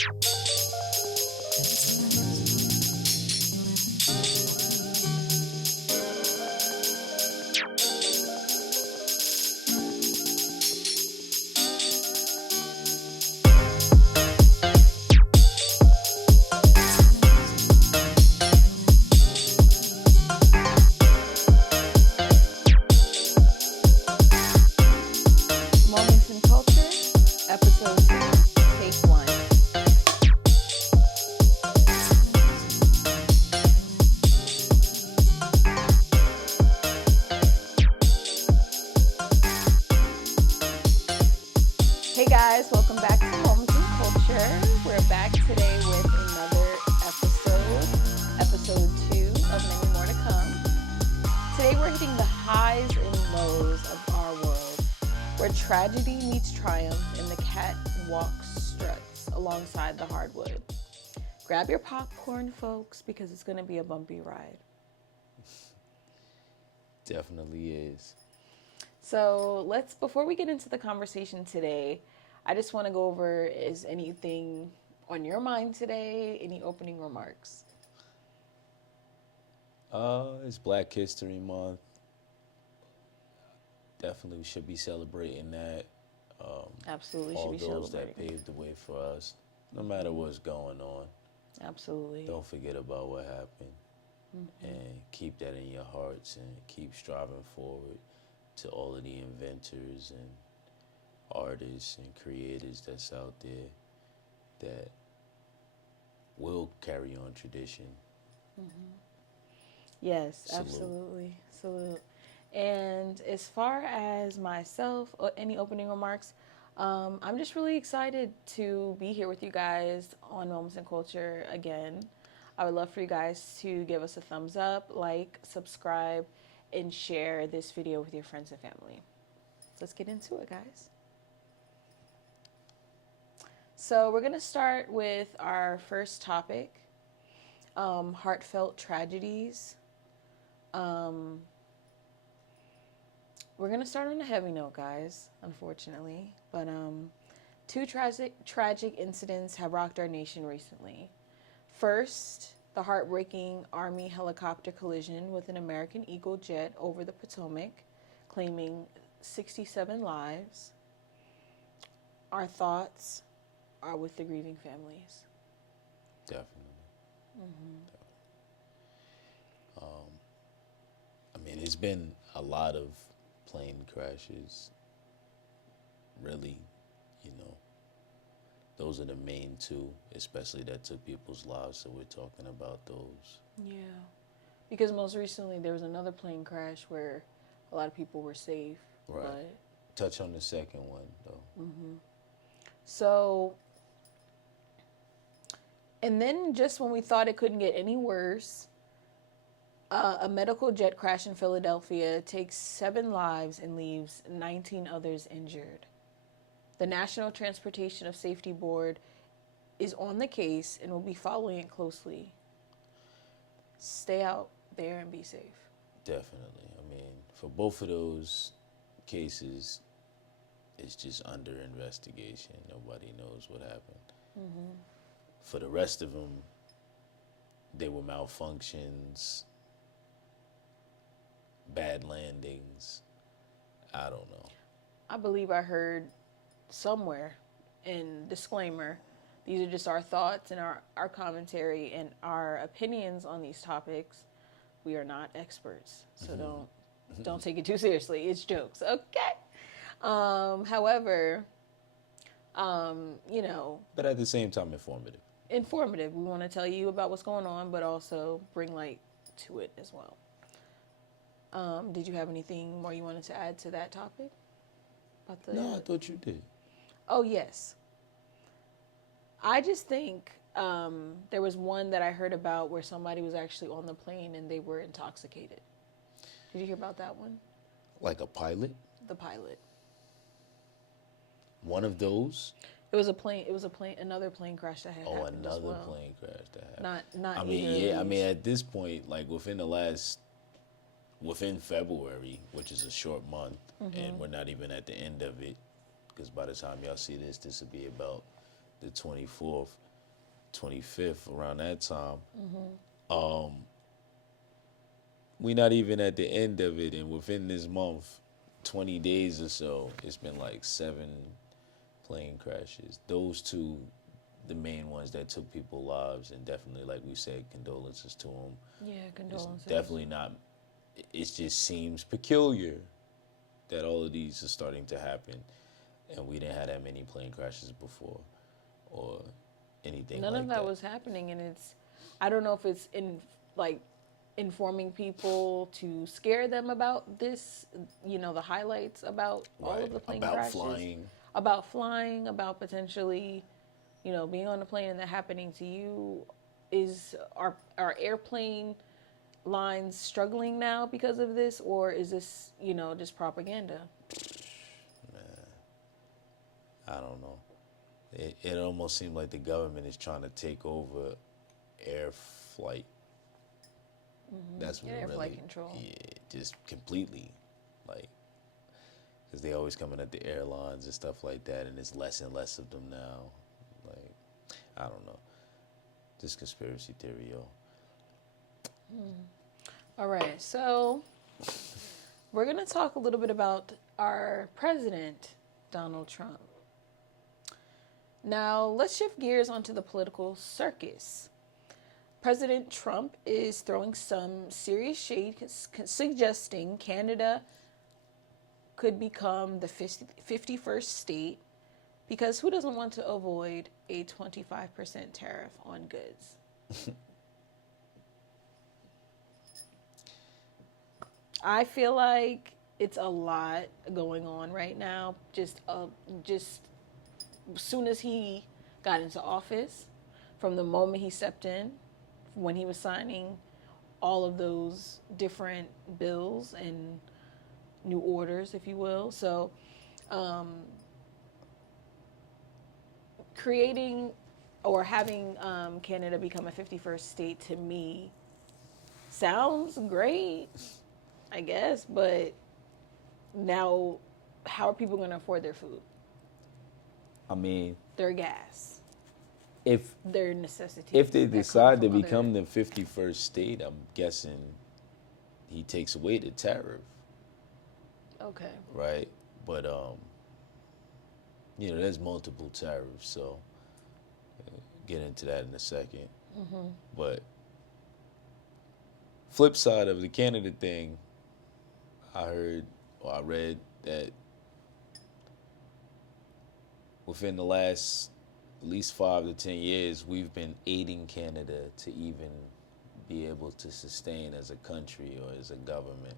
Moments in Culture, Episode 2, Take 1. Hey guys, welcome back to Moments in Culture. We're back today with another episode 2 of many more to come. Today we're hitting the highs and lows of our world, where tragedy meets triumph and the cat walks struts alongside the hardwood. Grab your popcorn, folks, because it's going to be a bumpy ride. Definitely is. So before we get into the conversation today, I just want to go over, is anything on your mind today? Any opening remarks? It's Black History Month. Definitely should be celebrating that. Absolutely all should be those celebrating. that paved the way for us, no matter what's going on. Absolutely. Don't forget about what happened, and keep that in your hearts, and keep striving forward to all of the inventors and artists and creators that's out there that will carry on tradition. Yes, Salute. absolutely. Salute. And as far as myself, any opening remarks, I'm just really excited to be here with you guys on Moments in Culture again. I would love for you guys to give us a thumbs up, like, subscribe, and share this video with your friends and family. Let's get into it, guys. So we're going to start with our first topic, heartfelt tragedies. We're going to start on a heavy note, guys, unfortunately. But two tragic incidents have rocked our nation recently. First, the heartbreaking Army helicopter collision with an American Eagle jet over the Potomac, claiming 67 lives. Our thoughts are with the grieving families. Definitely. It's been a lot of plane crashes. Really, those are the main two, especially that took people's lives. So we're talking about those. Yeah. Because most recently there was another plane crash where a lot of people were safe. Right. But Touch on the second one, though. so, and then just when we thought it couldn't get any worse, a medical jet crash in Philadelphia takes 7 lives and leaves 19 others injured. The National Transportation of Safety Board is on the case and will be following it closely. Stay out there and be safe. Definitely. For both of those cases, it's just under investigation. Nobody knows what happened. For the rest of them, they were malfunctions, bad landings. I don't know. I believe I heard somewhere in disclaimer, these are just our thoughts and our commentary and our opinions on these topics. We are not experts, so don't take it too seriously. It's jokes, okay? However, But at the same time, informative. We want to tell you about what's going on, but also bring light to it as well. Did you have anything more you wanted to add to that topic? No, I thought you did. Oh, yes. I just think there was one that I heard about where somebody was actually on the plane and they were intoxicated. Did you hear about that one? Like a pilot? The pilot. One of those? It was another plane crash that had happened as well. Plane crash that happened. Not either of these. At this point, like within February, which is a short month, and we're not even at the end of it, because by the time y'all see this will be about the 24th. 25th, around that time. Um, we're not even at the end of it, and within this month, 20 days or so, it's been like 7 plane crashes. Those two, the main ones that took people's lives, and definitely, like we said, condolences to them. Yeah, It's condolences. definitely not. It just seems peculiar that all of these are starting to happen, and we didn't have that many plane crashes before, or anything None like of that was happening, and I don't know if it's like informing people to scare them about this, the highlights about all Right. of the plane About crashes, flying. about potentially, being on a plane and that happening to you. Is our airplane lines struggling now because of this, or is this, just propaganda? I don't know. It almost seemed like the government is trying to take over air flight. That's what Air it really. flight control. Yeah, just completely, like, because they always coming at the airlines and stuff like that, and it's less and less of them now. Like, I don't know. Just conspiracy theory, yo. All right, so we're going to talk a little bit about our president, Donald Trump. Now, let's shift gears onto the political circus. President Trump is throwing some serious shade, suggesting Canada could become the 51st state, because who doesn't want to avoid a 25% tariff on goods? I feel like it's a lot going on right now. Just as soon as he got into office, from the moment he stepped in, when he was signing all of those different bills and new orders, if you will. So, creating or having Canada become a 51st state, to me, sounds great, I guess, but now how are people going to afford their food, I mean, their gas, if their necessities? if they that come decide to from become the 51st state, I'm guessing he takes away the tariff, Okay. right? But there's multiple tariffs, so get into that in a second. But flip side of the Canada thing, I read that within the last at least 5 to 10 years, we've been aiding Canada to even be able to sustain as a country or as a government.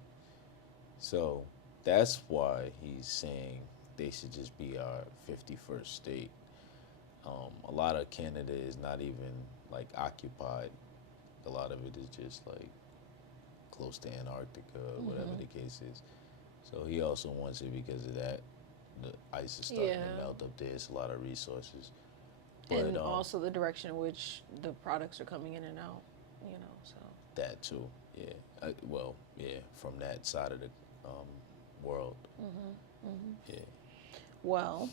So that's why he's saying they should just be our 51st state. A lot of Canada is not even like occupied. A lot of it is just like close to Antarctica, or whatever the case is. So he also wants it because of that. The ice is starting to melt up there. It's a lot of resources. But, and also the direction in which the products are coming in and out, so. That too, yeah. From that side of the world. Yeah. Well,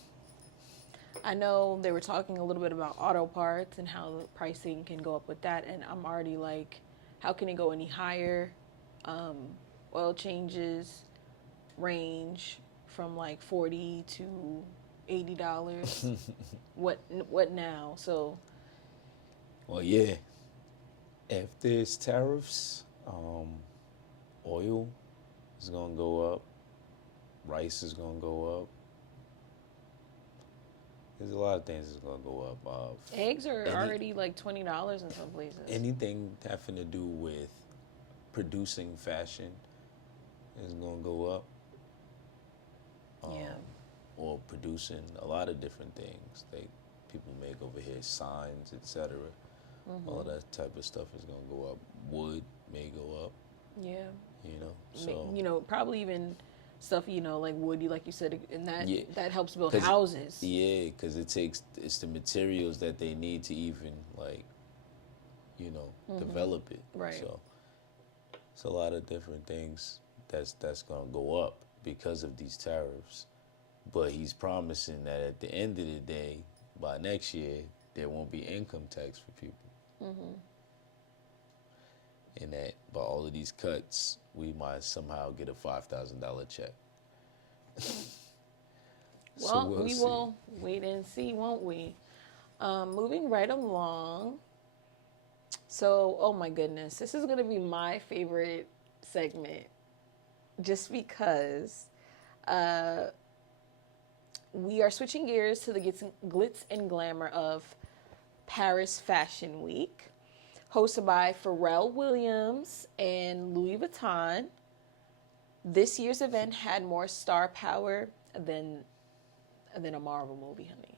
I know they were talking a little bit about auto parts and how the pricing can go up with that, and I'm already like, how can it go any higher? Oil changes range from like $40 to $80. What now? So. Well, yeah. If there's tariffs, oil is gonna go up. Rice is gonna go up. There's a lot of things that's gonna go up. Eggs are already like $20 in some places. Anything having to do with producing fashion is gonna go up. Or producing a lot of different things that people make over here, signs, etc. All of that type of stuff is gonna go up. Wood may go up. Yeah. So probably even stuff like wood, like you said, and that helps build 'cause houses. Yeah, because it's the materials that they need to even develop it. Right. So it's a lot of different things that's gonna go up because of these tariffs. But he's promising that at the end of the day, by next year, there won't be income tax for people. And that by all of these cuts, we might somehow get a $5,000 check. Well, we'll we see. will wait and see, won't we? Moving right along. So, oh my goodness, this is going to be my favorite segment just because we are switching gears to the glitz and glamour of Paris Fashion Week, hosted by Pharrell Williams and Louis Vuitton. This year's event had more star power than a Marvel movie, honey.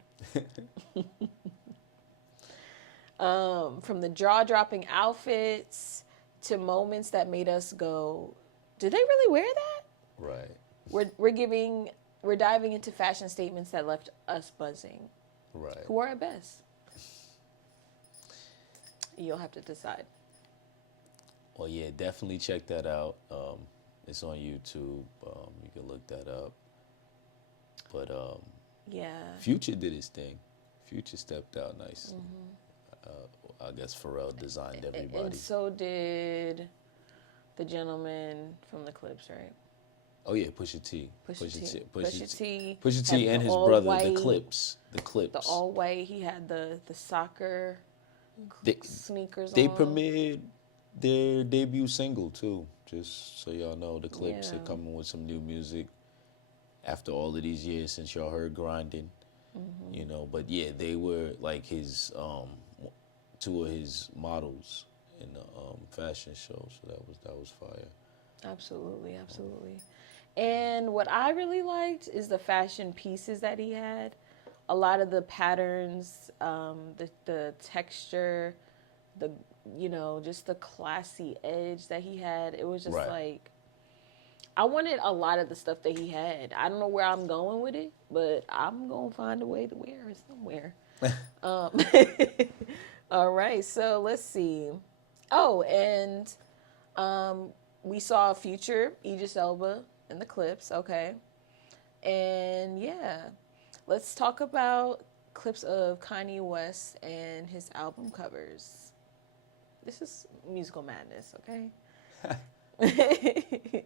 From the jaw-dropping outfits to moments that made us go, did they really wear that? Right. We're diving into fashion statements that left us buzzing. Right. Who are it best? You'll have to decide. Well, yeah, definitely check that out. It's on YouTube. You can look that up. But yeah, Future did his thing. Future stepped out nicely. I guess Pharrell designed everybody. And so did the gentleman from the Clips, right? Oh yeah, Pusha T. Pusha T And his all brother, white, the Clips. The all white. He had the soccer sneakers they on. premiered their debut single too. Just so y'all know, the Clips are coming with some new music after all of these years since y'all heard Grinding. You know, but yeah, they were like his two of his models in the fashion show. So that was fire. Absolutely. And what I really liked is the fashion pieces that he had. A lot of the patterns, the texture, just the classy edge that he had. It was just like, I wanted a lot of the stuff that he had. I don't know where I'm going with it, but I'm going to find a way to wear it somewhere. All right, so let's see. Oh, and we saw Future, Idris Elba in the Clips, okay. And yeah, let's talk about clips of Kanye West and his album covers. This is musical madness, okay? It's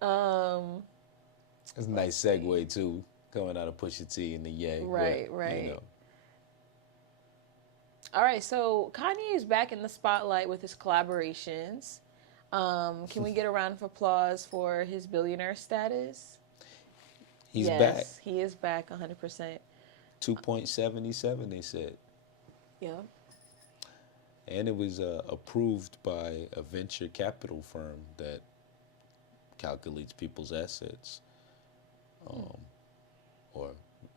a nice segue too, coming out of Pusha T and the Ye. Right. You know. All right, so Kanye is back in the spotlight with his collaborations. Can we get a round of applause for his billionaire status? He's back. Yes, he is back 100%. 2.77, they said. Yeah. And it was approved by a venture capital firm that calculates people's assets, or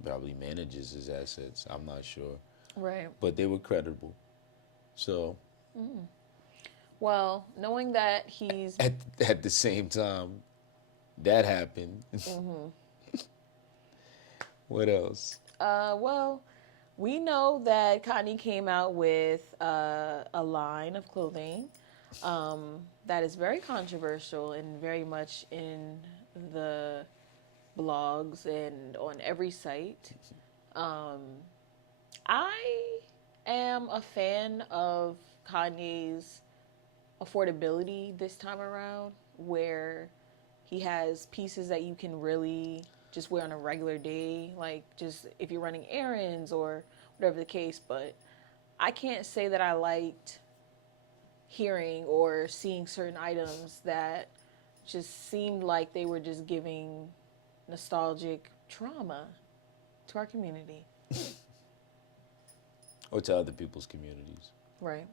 probably manages his assets. I'm not sure. Right. But they were credible. So. Well, knowing that he's at the same time, that happened. What else? Well, we know that Kanye came out with a line of clothing that is very controversial and very much in the blogs and on every site. I am a fan of Kanye's affordability this time around, where he has pieces that you can really just wear on a regular day, like just if you're running errands or whatever the case. But I can't say that I liked hearing or seeing certain items that just seemed like they were just giving nostalgic trauma to our community. Or to other people's communities. Right.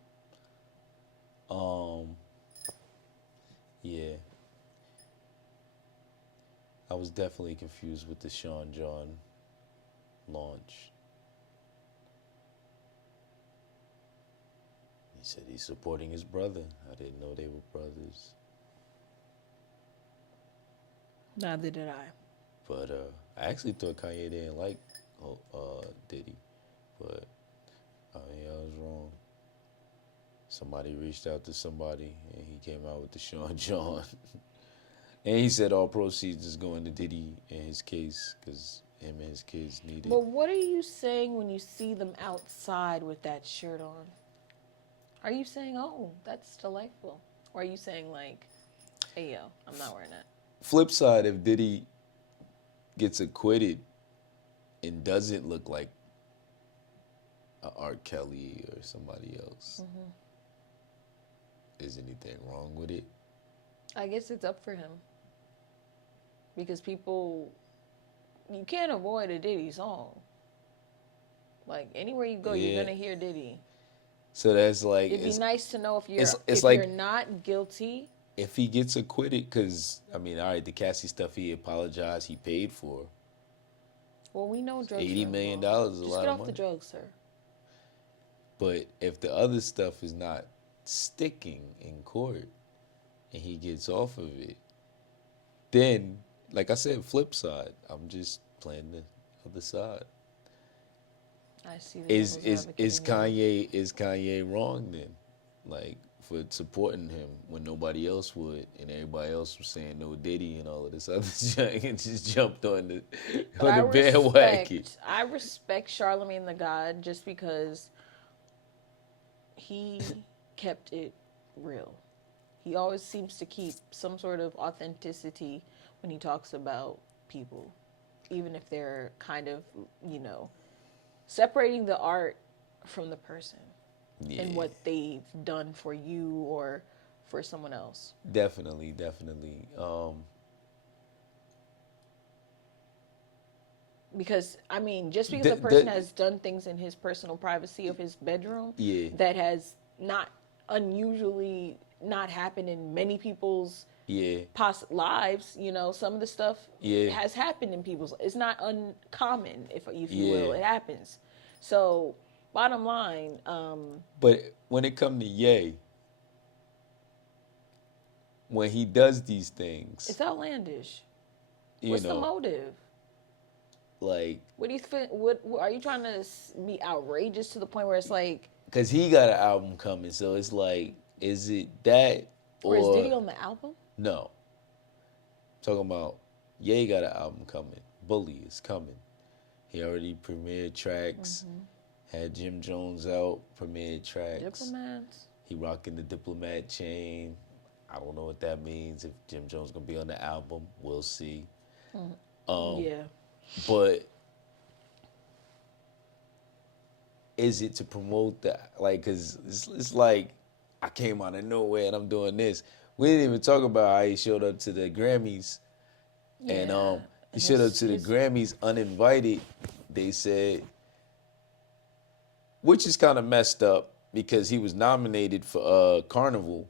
Yeah. I was definitely confused with the Sean John launch. He said he's supporting his brother. I didn't know they were brothers. Neither did I. But I actually thought Kanye didn't like Diddy. But I was wrong. Somebody reached out to somebody, and he came out with the Sean John. And he said all proceeds is going to Diddy in his case, because him and his kids need it. But what are you saying when you see them outside with that shirt on? Are you saying, oh, that's delightful? Or are you saying, like, hey, yo, I'm not wearing that? Flip side, if Diddy gets acquitted and doesn't look like a R. Kelly or somebody else, is anything wrong with it? I guess it's up for him. Because people, you can't avoid a Diddy song. Like, anywhere you go, you're going to hear Diddy. So that's like... It'd be nice to know if you're, it's like, you're not guilty. If he gets acquitted, because, I mean, all right, the Cassie stuff he apologized, he paid for. Well, we know drugs $80 million is a lot lot of money. Just get off the drugs, sir. But if the other stuff is not sticking in court and he gets off of it, then, like I said, flip side. I'm just playing the other side. I see. Is Kanye wrong then? Like, for supporting him when nobody else would, and everybody else was saying no Diddy and all of this other junk, and just jumped on the bandwagon. I respect Charlemagne the God just because he kept it real. He always seems to keep some sort of authenticity when he talks about people, even if they're kind of, separating the art from the person. Yeah. And what they've done for you or for someone else. Definitely. Because, I mean, just because a person has done things in his personal privacy of his bedroom that has not unusually not happened in many people's lives, some of the stuff has happened in people's. It's not uncommon, if you will. It happens. So... Bottom line, but when it comes to Ye, when he does these things, it's outlandish. What's the motive? Like, what do you think? What are you trying to be outrageous to the point where it's like? Because he got an album coming, so it's like, is it that or is Diddy on the album? No. I'm talking about Ye got an album coming. Bully is coming. He already premiered tracks. Mm-hmm. Had Jim Jones out, premiered tracks. Diplomats. He rocking the Diplomat chain. I don't know what that means. If Jim Jones gonna be on the album, we'll see. But is it to promote that? Like, cause it's like I came out of nowhere and I'm doing this. We didn't even talk about how he showed up to the Grammys, and he showed up to the Grammys uninvited. They said. Which is kind of messed up because he was nominated for Carnival,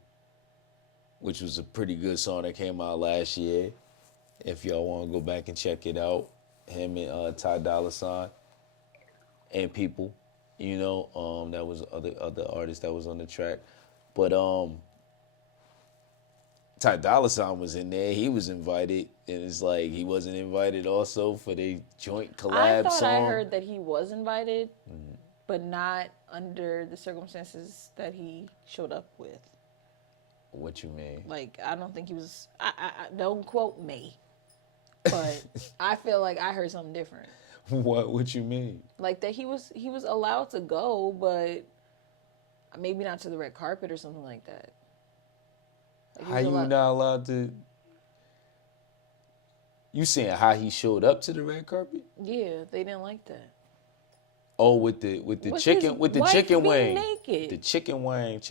which was a pretty good song that came out last year. If y'all want to go back and check it out, him and Ty Dolla $ign and people, that was other artists that was on the track. But Ty Dolla $ign was in there. He was invited, and it's like he wasn't invited also for the joint collab song. I heard that he was invited. Mm-hmm. But not under the circumstances that he showed up with. What you mean? Like, I don't think he was... I don't quote me. But I feel like I heard something different. What you mean? Like, that he was allowed to go, but maybe not to the red carpet or something like that. Like how you not allowed to... You saying how he showed up to the red carpet? Yeah, they didn't like that. Oh, with the chicken wing. Naked? The chicken wing.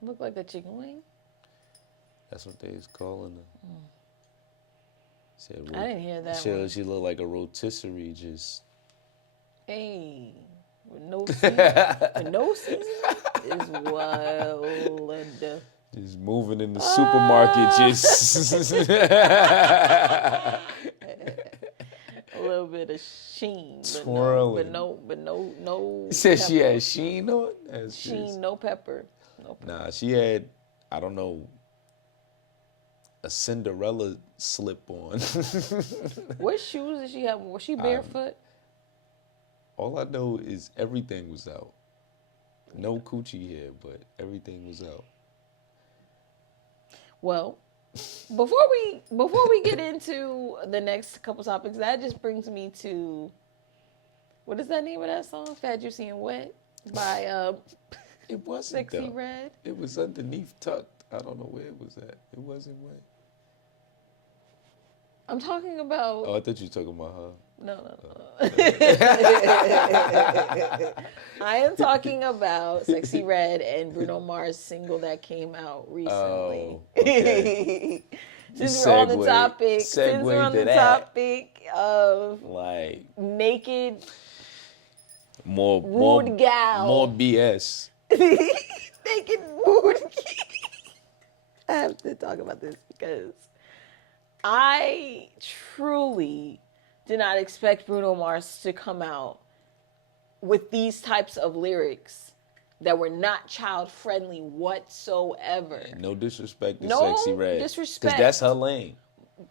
Look like a chicken wing? That's what they was calling her. Said, I didn't hear that. She looked like a rotisserie, just. Hey, with no seasoning. Is wild. Just moving in the supermarket, just. A little bit of sheen, twirling. but no. You said pepper. She had sheen on? Sheen, no pepper. Nah, she had, I don't know, a Cinderella slip on. What shoes did she have? Was she barefoot? All I know is everything was out. No coochie here, but everything was out. Well, Before we get into the next couple topics, that just brings me to, what is that name of that song? Fat, Juicy, and Wet by It wasn't Sexy though. Red. It was underneath tucked. I don't know where it was at. It wasn't wet. I'm talking about. Oh, I thought you were talking about her. No. I am talking about Sexy Red and Bruno Mars' single that came out recently. Oh, okay. Since we're on the topic, of like naked more gal. More BS. Naked mood. I have to talk about this because I truly did not expect Bruno Mars to come out with these types of lyrics that were not child friendly whatsoever. No disrespect to No Sexy Red. disrespect. Because that's her lane.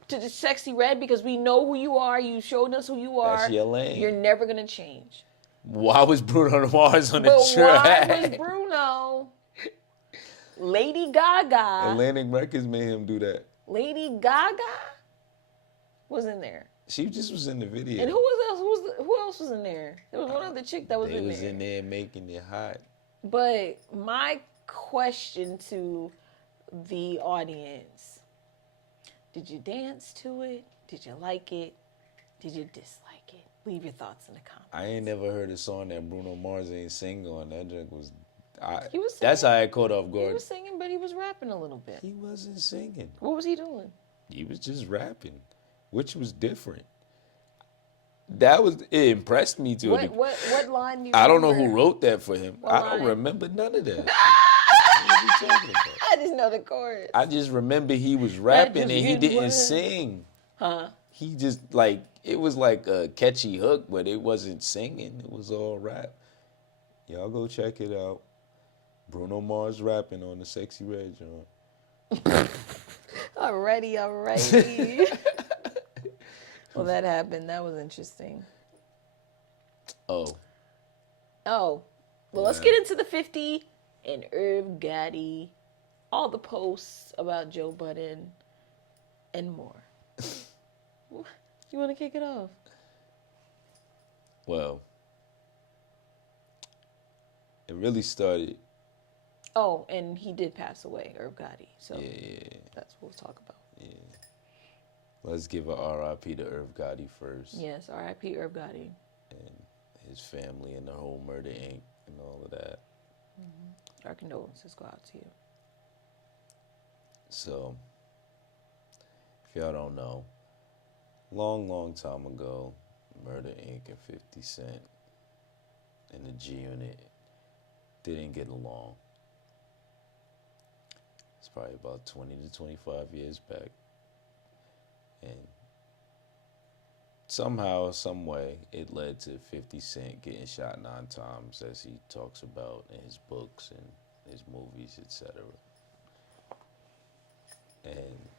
To the Sexy Red, because we know who you are. You showed us who you are. That's your lane. You're never going to change. Why was Bruno Mars on the Why track? was Bruno? Lady Gaga. Atlantic Records made him do that. Lady Gaga was in there. She just was in the video. And who else was in there? There was one other chick that was in there. They was in there making it hot. But my question to the audience, did you dance to it? Did you like it? Did you dislike it? Leave your thoughts in the comments. I ain't never heard a song that Bruno Mars ain't sing on. That joke was... He was singing. That's how I caught off guard. He was singing, but he was rapping a little bit. He wasn't singing. What was he doing? He was just rapping, which was different. It impressed me too. What line do you I don't know remember? who wrote that for him. What I line? don't remember none of that. What are you talking about? I just know the chorus. I just remember he was rapping and he didn't sing. Huh? He just it was like a catchy hook, but it wasn't singing. It was all rap. Y'all go check it out. Bruno Mars rapping on the Sexy Red joint. Alrighty. Well, that happened. That was interesting. Oh. Well, let's get into the 50 and Irv Gotti, all the posts about Joe Budden, and more. You want to kick it off? Well, it really started. Oh, and he did pass away, Irv Gotti. So Yeah. that's what we'll talk about. Yeah. Let's give a RIP to Irv Gotti first. Yes, R.I.P. Irv Gotti. And his family and the whole Murder Inc. and all of that. Mm-hmm. Our condolences go out to you. So, if y'all don't know, long time ago, Murder Inc. and 50 Cent and the G Unit didn't get along. It's probably about 20 to 25 years back. And somehow, some way, it led to 50 Cent getting shot 9 times, as he talks about in his books and his movies, etc. And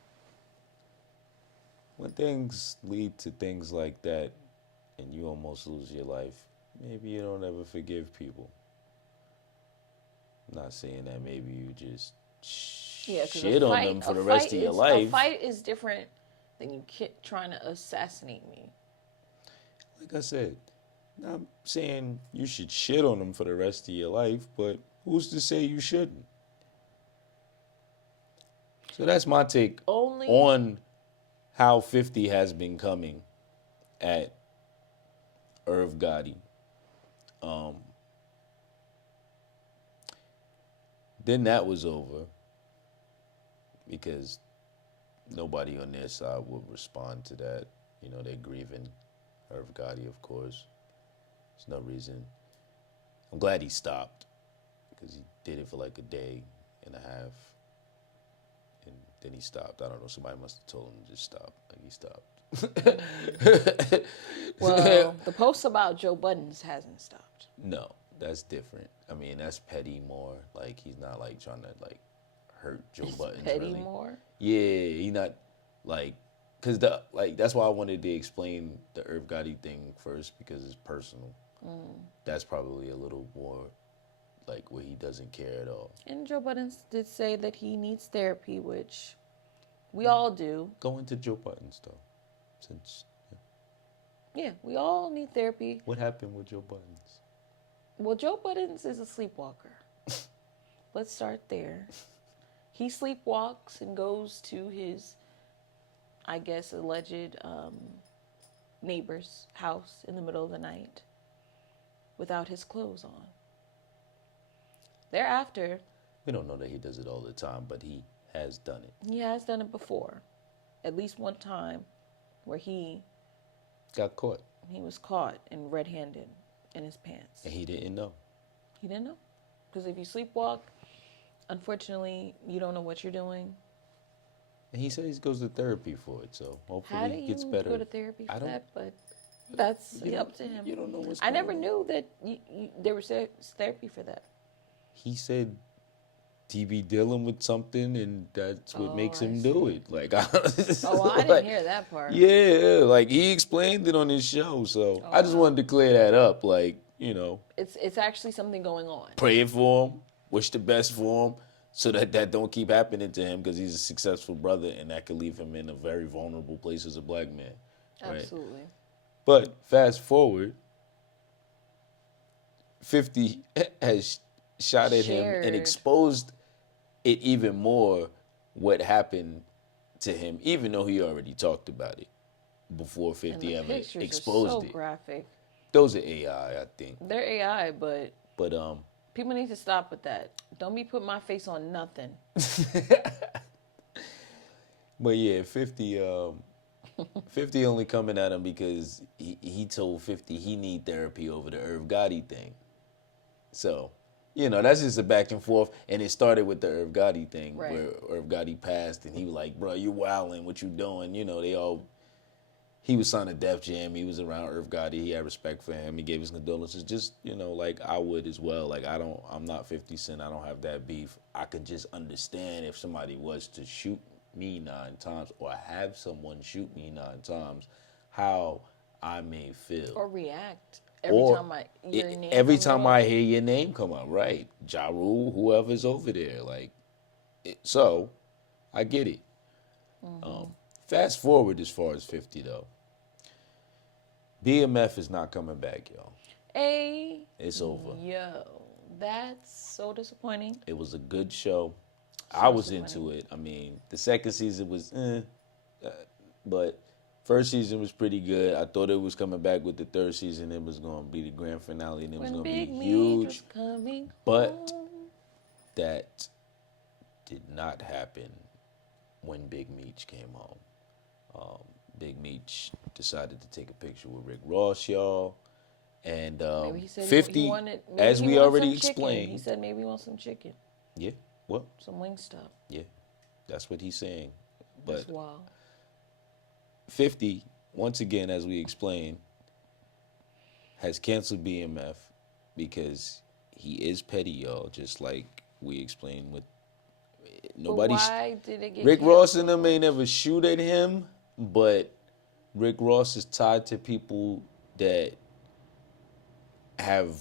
when things lead to things like that and you almost lose your life, maybe you don't ever forgive people. I'm not saying that maybe you just shit on them for the rest of your life. A fight is different than you trying to assassinate me. Like I said, not saying you should shit on them for the rest of your life, but who's to say you shouldn't? So that's my take on how 50 has been coming at Irv Gotti. Then that was over because nobody on their side would respond to that. You know, they're grieving Irv Gotti, of course. There's no reason. I'm glad he stopped because he did it for like a day and a half. And then he stopped. I don't know. Somebody must have told him to just stop. Like he stopped. Well, the post about Joe Budden's hasn't stopped. No, that's different. I mean, that's petty more. Like, he's not, like, trying to, like, hurt Joe Budden. Petty really. more? Yeah, he not, like, because, that's why I wanted to explain the Irv Gotti thing first, because it's personal. That's probably a little more, like, where he doesn't care at all. And Joe Budden did say that he needs therapy, which We all do. Go into Joe Buttons, though. Since Yeah, we all need therapy. What happened with Joe Buttons? Well, Joe Buttons is a sleepwalker. Let's start there. He sleepwalks and goes to his, I guess, alleged neighbor's house in the middle of the night without his clothes on. Thereafter, We don't know that he does it all the time, but he has done it. he has done it before. At least one time where he Got caught. was caught and red-handed in his pants. And he didn't know. He didn't know. Because if you sleepwalk, unfortunately, you don't know what you're doing. And he says he goes to therapy for it, so hopefully How do he you gets better. go to therapy for I don't- that? But that's You up don't- to him. You don't know what's I going never on. knew that there was therapy for that. He said he be dealing with something, and that's what makes I him do see. it. Like, Oh, well, I didn't like, hear that part. Yeah, like he explained it on his show, so I just wow. wanted to clear that up. Like, It's actually something going on. praying for him, wish the best for him, so that don't keep happening to him, because he's a successful brother, and that could leave him in a very vulnerable place as a black man. Right? Absolutely. But fast forward, 50 has shot at him Shared. and exposed it even more, what happened to him, even though he already talked about it before And 50 the ever pictures exposed are so it. graphic. Those are AI, I think. They're AI, but But people need to stop with that. Don't be putting my face on nothing. but yeah, 50 only coming at him because he told 50 he need therapy over the Irv Gotti thing. So, that's just a back and forth. And it started with the Irv Gotti thing, Right. where Irv Gotti passed, and he was like, bro, you wilding, what you doing? He was signed to Def Jam. He was around Irv Gotti. He had respect for him. He gave his condolences. Just, like I would as well. Like, I'm not 50 Cent. I don't have that beef. I could just understand if somebody was to shoot me 9 times or have someone shoot me 9 times, how I may feel. Or react Or every every time I hear your name come up, right? Ja Rule, whoever's over there. Like, so I get it. Fast forward as far as 50, though. BMF is not coming back, y'all. It's over. Yo, that's so disappointing. It was a good show. I was into it. I mean, the second season was but first season was pretty good. I thought it was coming back with the third season. It was going to be the grand finale, and it was going to be huge. But that did not happen when Big Meech came home. Big Meech decided to take a picture with Rick Ross, y'all. And Maybe he said 50, as we already explained. He said maybe he wants some chicken. Yeah, what? Some Wingstop. Yeah, that's what he's saying. But That's wild. 50, once again, as we explained, has canceled BMF because he is petty, y'all, just like we explained with nobody's. But why did it get Rick canceled? Ross and them may never shoot at him, but Rick Ross is tied to people that have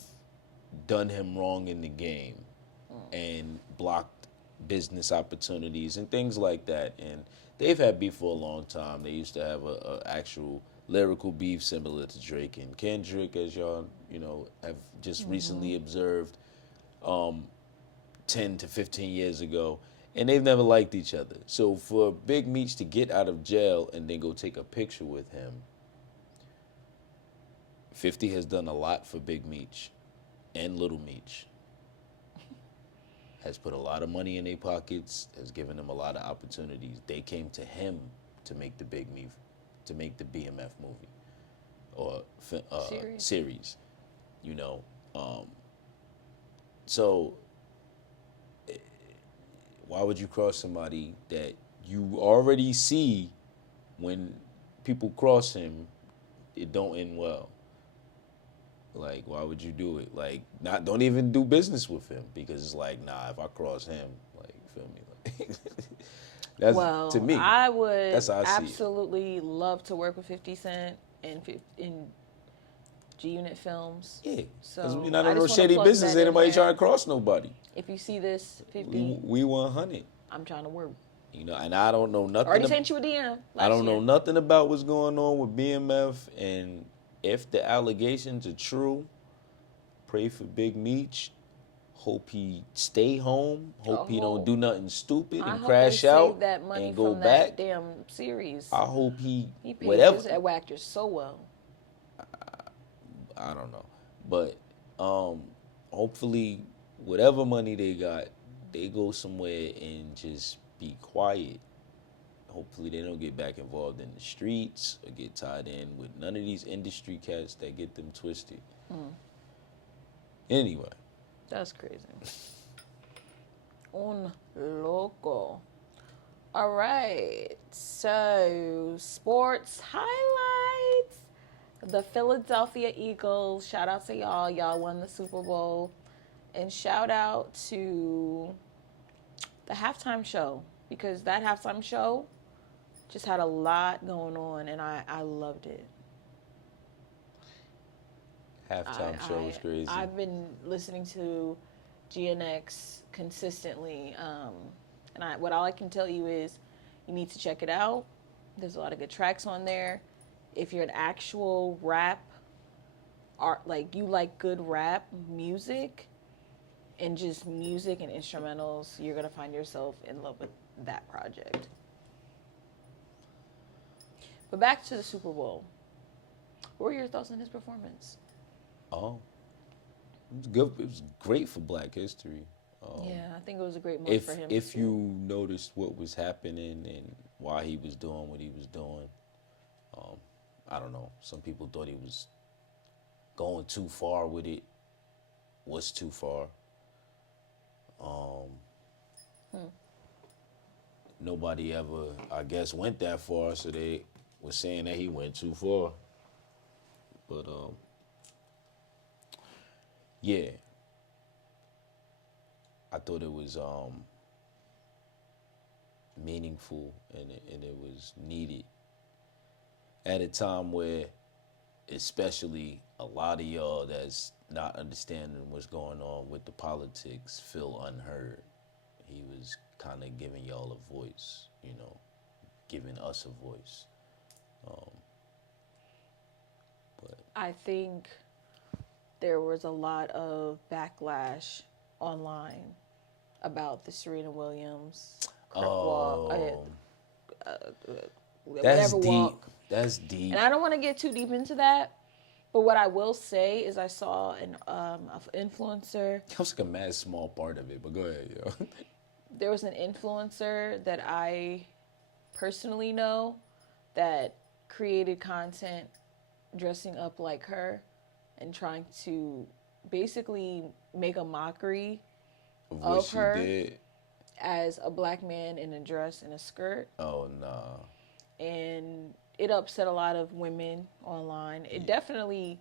done him wrong in the game and blocked business opportunities and things like that. And they've had beef for a long time. They used to have a actual lyrical beef similar to Drake and Kendrick, as y'all, have just recently observed 10 to 15 years ago. And they've never liked each other. So for Big Meech to get out of jail and then go take a picture with him, 50 has done a lot for Big Meech and Little Meech. Has put a lot of money in their pockets, has given them a lot of opportunities. They came to him to make the to make the BMF movie or series. So why would you cross somebody that you already see when people cross him, it don't end well? Like, why would you do it? Like, don't even do business with him, because it's like, nah, if I cross him, like, you feel me? Like, that's, to me, I would that's how I see it. absolutely love to work with 50 Cent in G-Unit films. Yeah, So because we're not I in no just wanna shady plug business. that in Anybody there. trying to cross nobody. If you see this, 50, We 100. I'm trying to work. You know, and I don't know nothing. Already sent you a DM. I don't know nothing about what's going on with BMF, and if the allegations are true, pray for Big Meech. Hope he stay home. Hope he don't do nothing stupid and crash out save that money and go from back. That damn series. I hope he paid whatever. his actors so well. I don't know, but hopefully whatever money they got, they go somewhere and just be quiet. Hopefully they don't get back involved in the streets or get tied in with none of these industry cats that get them twisted. Anyway. That's crazy. Un loco. All right. So, sports highlights. The Philadelphia Eagles. Shout out to y'all. Y'all won the Super Bowl. And shout out to the halftime show. Because that halftime show just had a lot going on. And I loved it. Halftime show was crazy. I've been listening to GNX consistently, and all I can tell you is you need to check it out. There's a lot of good tracks on there. If you're an actual rap art, like you like good rap music and just music and instrumentals, you're gonna find yourself in love with that project. But back to the Super Bowl. What were your thoughts on his performance? Oh, it was good. It was great for Black History. Yeah, I think it was a great month for him. If you noticed what was happening and why he was doing what he was doing, I don't know. Some people thought he was going too far with it. Was too far. Nobody ever, I guess, went that far, so they were saying that he went too far. But yeah, I thought it was meaningful and it was needed at a time where, especially a lot of y'all that's not understanding what's going on with the politics feel unheard. He was kind of giving y'all a voice, you know, giving us a voice. But I think there was a lot of backlash online about the Serena Williams that's deep. walk. That's deep. And I don't want to get too deep into that, but what I will say is I saw an influencer. That was like a mad small part of it, but go ahead, yo. There was an influencer that I personally know that created content dressing up like her and trying to basically make a mockery of her did. As a black man in a dress and a skirt. Oh, nah. And it upset a lot of women online. It definitely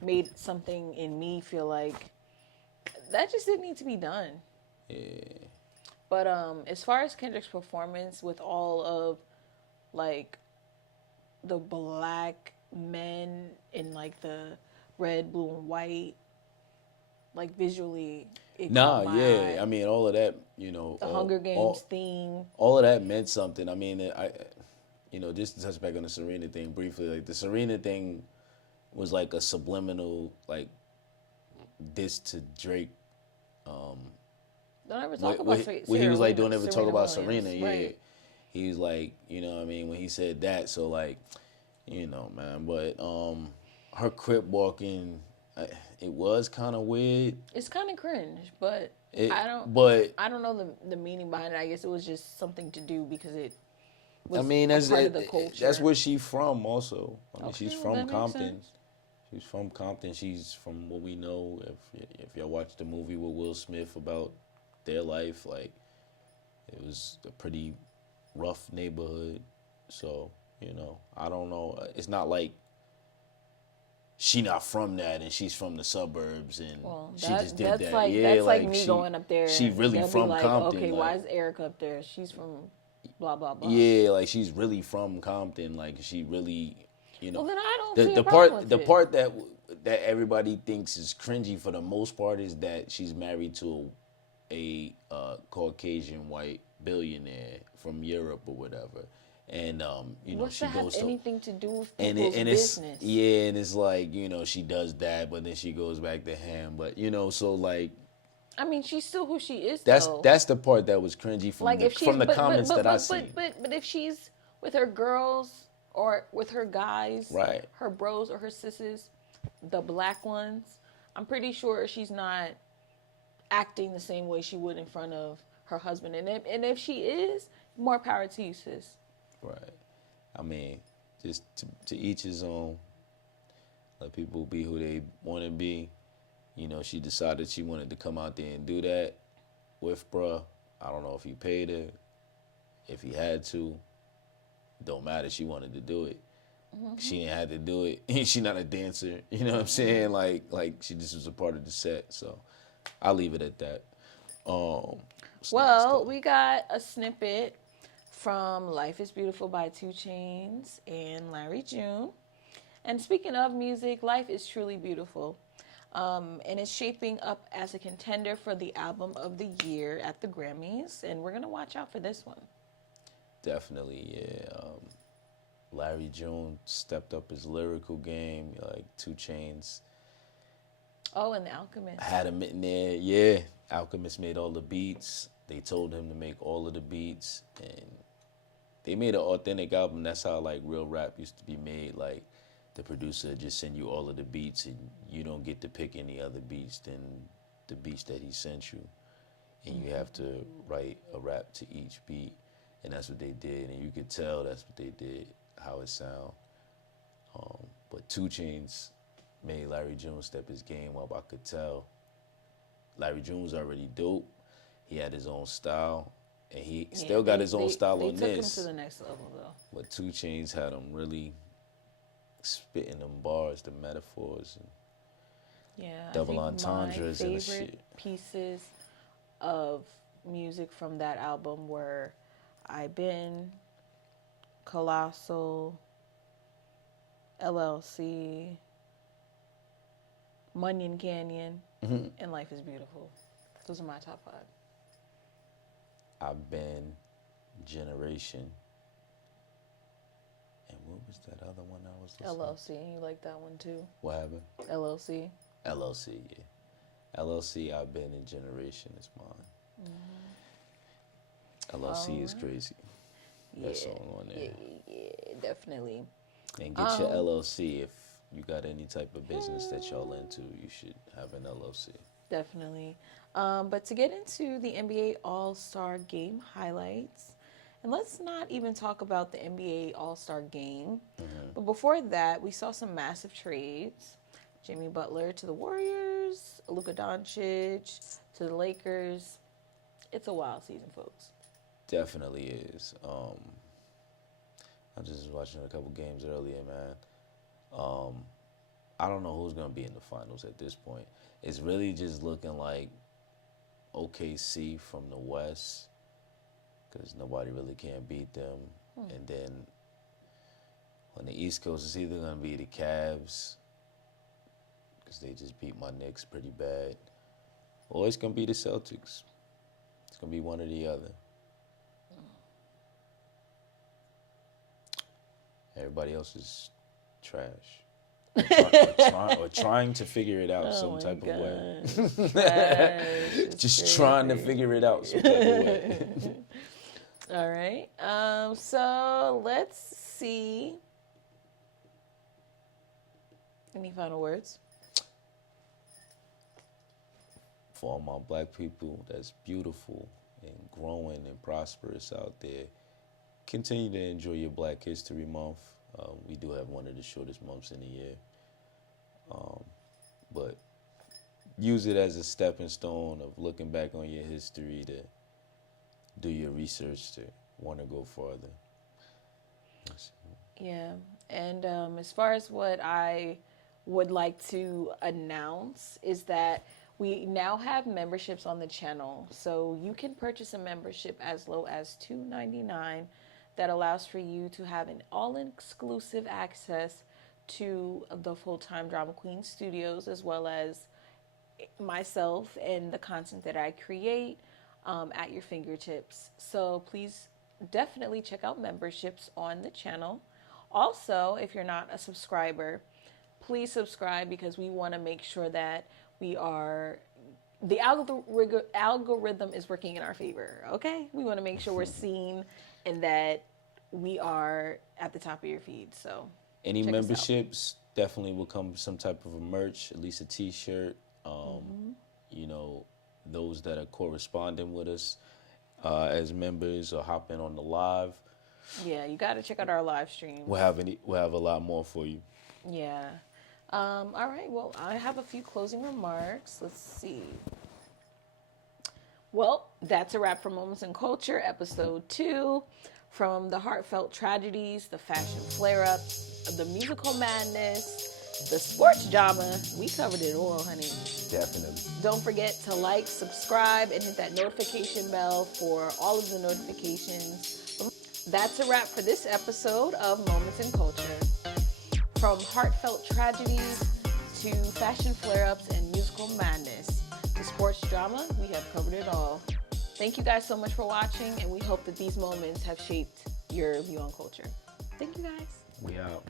made something in me feel like that just didn't need to be done. Yeah. But as far as Kendrick's performance with all of like the black men in like the red, blue, and white, like visually, it caught my eye. I mean, all of that, you know, the Hunger Games theme. All of that meant something. I mean, just to touch back on the Serena thing briefly, like the Serena thing was like a subliminal, like, diss to Drake. Don't ever talk about Serena. When he was like, don't ever talk about Williams. Serena. Right. Yeah. He was like, you know what I mean, when he said that, so like, you know, man, but her crip walking, it was kind of weird. It's kind of cringe, but I don't know the meaning behind it. I guess it was just something to do because it was that's part of the culture. That's where she's from also. I mean, Okay, she's from Compton. Sense. She's from Compton. She's from what we know. If y'all watched the movie with Will Smith about their life, like, it was a pretty rough neighborhood. So, you know, I don't know. It's not like she not from that and she's from the suburbs and she just did that. Like, yeah, that's like me going up there. She really from like, Compton. Okay, like, why is Erica up there? She's from blah, blah, blah. Yeah, like she's really from Compton. Like she really, you know. Well, then I don't see a part problem with the it. part that everybody thinks is cringy for the most part is that she's married to a Caucasian white billionaire from Europe or whatever. And What's she that have goes to anything to do with and people's it's business? yeah, and it's like she does that, but then she goes back to him. But so like I mean, she's still who she is, that's though. that's the part that was cringy from Like the if she's comments that I see. but if she's with her girls or with her guys, Right. her bros or her sisters, the black ones, I'm pretty sure she's not acting the same way she would in front of her husband. And if she is, more power to you, sis. Right. I mean, just to each his own. Let people be who they want to be. She decided she wanted to come out there and do that with bruh. I don't know if he paid her, if he had to. Don't matter. She wanted to do it. Mm-hmm. She didn't have to do it. She not a dancer. You know what I'm saying? Like she just was a part of the set. So I'll leave it at that. Well, we got a snippet from Life is Beautiful by 2 Chainz and Larry June. And speaking of music, life is truly beautiful. And it's shaping up as a contender for the album of the year at the Grammys. And we're going to watch out for this one. Definitely, yeah. Larry June stepped up his lyrical game, like 2 Chainz. Oh, and The Alchemist. Had him in there, yeah. Alchemist made all the beats. They told him to make all of the beats. And they made an authentic album. That's how, like, real rap used to be made. Like, the producer just send you all of the beats, and you don't get to pick any other beats than the beats that he sent you. And you have to write a rap to each beat. And that's what they did. And you could tell that's what they did, how it sound. But 2 Chainz made Larry June step his game up. I could tell. Larry June was already dope. He had his own style. And he still got his own style on this. They took him to the next level, though. But 2 Chainz had him really spitting them bars, the metaphors, and double entendres and the shit. My favorite pieces of music from that album were I Been, Colossal, LLC, Munyon Canyon, and Life is Beautiful. Those are my top 5. I've Been, Generation, and what was that other one I was listening? LLC, you like that one too? What happened? LLC. LLC, yeah. LLC, I've Been, and Generation is mine. LLC is crazy. That song on there. Yeah, definitely. And get your LLC if you got any type of business that y'all into. You should have an LLC. Definitely. But to get into the NBA All-Star Game highlights, and let's not even talk about the NBA All-Star Game. But before that, we saw some massive trades. Jimmy Butler to the Warriors, Luka Doncic to the Lakers. It's a wild season, folks. Definitely is. I just was watching a couple games earlier, man. I don't know who's going to be in the finals at this point. It's really just looking like OKC from the West, because nobody really can beat them. And then on the East Coast, it's either going to be the Cavs, because they just beat my Knicks pretty bad, or it's going to be the Celtics. It's going to be one or the other. Everybody else is trash. Or trying to figure it out some type of way. Just trying to figure it out some type of way. All right. So let's see. Any final words? For all my black people that's beautiful and growing and prosperous out there, continue to enjoy your Black History Month. We do have one of the shortest months in the year. But use it as a stepping stone of looking back on your history to do your research to want to go farther. Yeah. And as far as what I would like to announce is that we now have memberships on the channel. So you can purchase a membership as low as $2.99 that allows for you to have an all-exclusive access to the Full-Time Drama Queen studios, as well as myself and the content that I create. at your fingertips. So please definitely check out memberships on the channel. Also, if you're not a subscriber, please subscribe because we want to make sure that the algorithm is working in our favor, okay? We want to make sure we're seen and that we are at the top of your feed. So any check us out. memberships definitely will come with some type of a merch, at least a t-shirt. You know, those that are corresponding with us as members or hopping on the live. Yeah, you got to check out our live stream. We'll have a lot more for you. Yeah. All right. Well, I have a few closing remarks. Let's see. Well, that's a wrap for Momentz In Kulture, episode 2. From the heartfelt tragedies, the fashion flare-ups, the musical madness, the sports drama. We covered it all, honey. Definitely. Don't forget to like, subscribe, and hit that notification bell for all of the notifications. That's a wrap for this episode of Momentz In Kulture. From heartfelt tragedies to fashion flare-ups and musical madness to sports drama, we have covered it all. Thank you guys so much for watching, and we hope that these moments have shaped your view on culture. Thank you guys. We out.